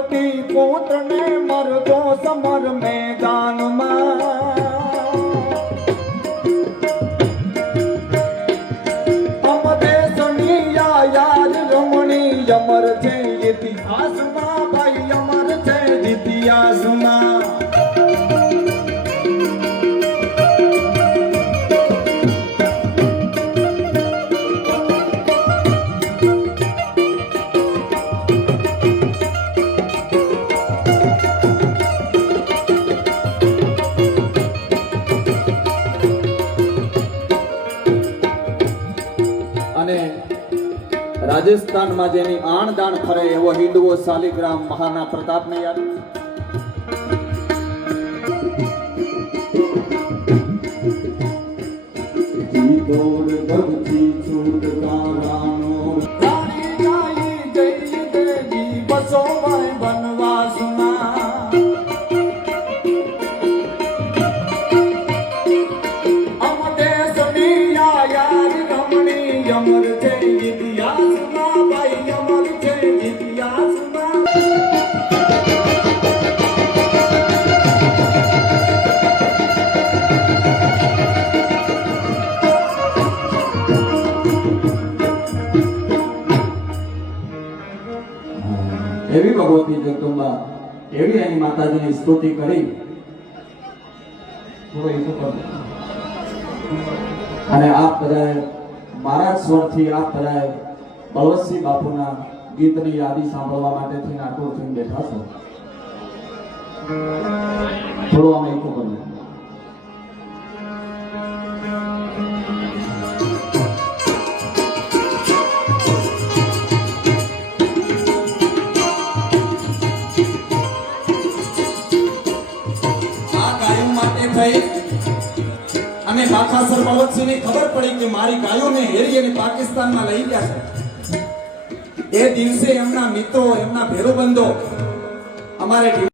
धरती पुत्र ने मर्दो समर मैदान में हम देशनी यार रमणी अमर छे इतिहास में भाई अमर छे इतिहास में राजस्थान में जेनी आण दाण फरे एवो हिंदवो शालिग्राम महाना प्रताप ने याद जीतोड़ भक्ति छूटकारानो रानी जाई गई देवी बसो में बनवास में हम देशनी यार रमणी अमर छे इतिहास एवी भगवती जगदंबा एवी एनी माताजी की स्तुति करी थोड़ो ईसो कर અને આપ બધાએ મારા સ્વરથી આપ બધાએ બળવંતસિંહ બાપુના ગીતની યાદી સાંભળવા માટેથી આટલું થઈને બેઠા છો થોડો આમે ઈકો કરો અને બાખાસર બળવંતસિંહને ખબર પડી કે મારી ગાયોને હેરી અને પાકિસ્તાનમાં લઈ ગયા છે એ દિવસે એમના મિત્રો એમના ભેરુબંધો અમારે